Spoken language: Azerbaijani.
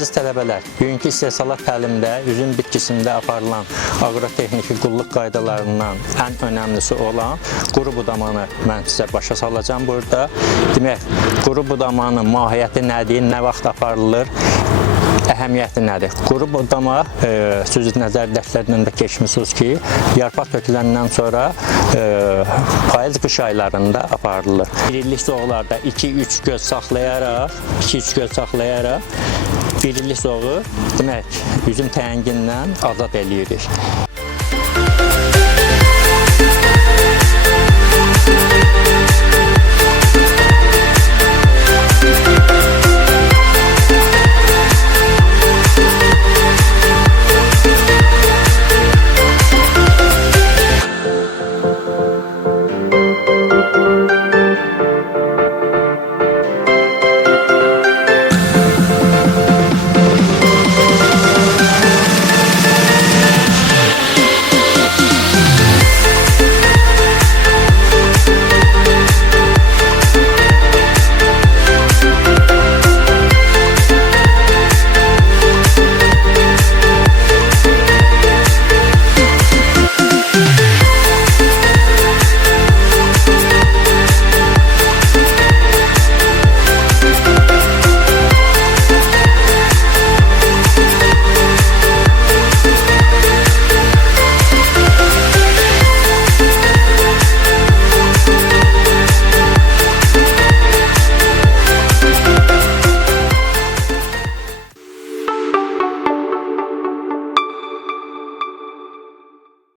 Əziz tələbələr, bugünkü istehsalat təlimdə üzüm bitkisində aparılan aqrotexniki qulluq qaydalarından ən önəmlisi olan quru budamanı mən sizə başa salacağım burada. Demək, quru budamanın mahiyyəti nədir, nə vaxt aparılır, əhəmiyyəti nədir? Quru budama, siz nəzər dərslərindən də keçmişsiniz ki, yarpaq töküləndən sonra payız-qış aylarında aparılır. Bir illik zoğlarda 2-3 göz saxlayaraq, bir illik zoğu demək, üzüm təngindən azad eləyirik.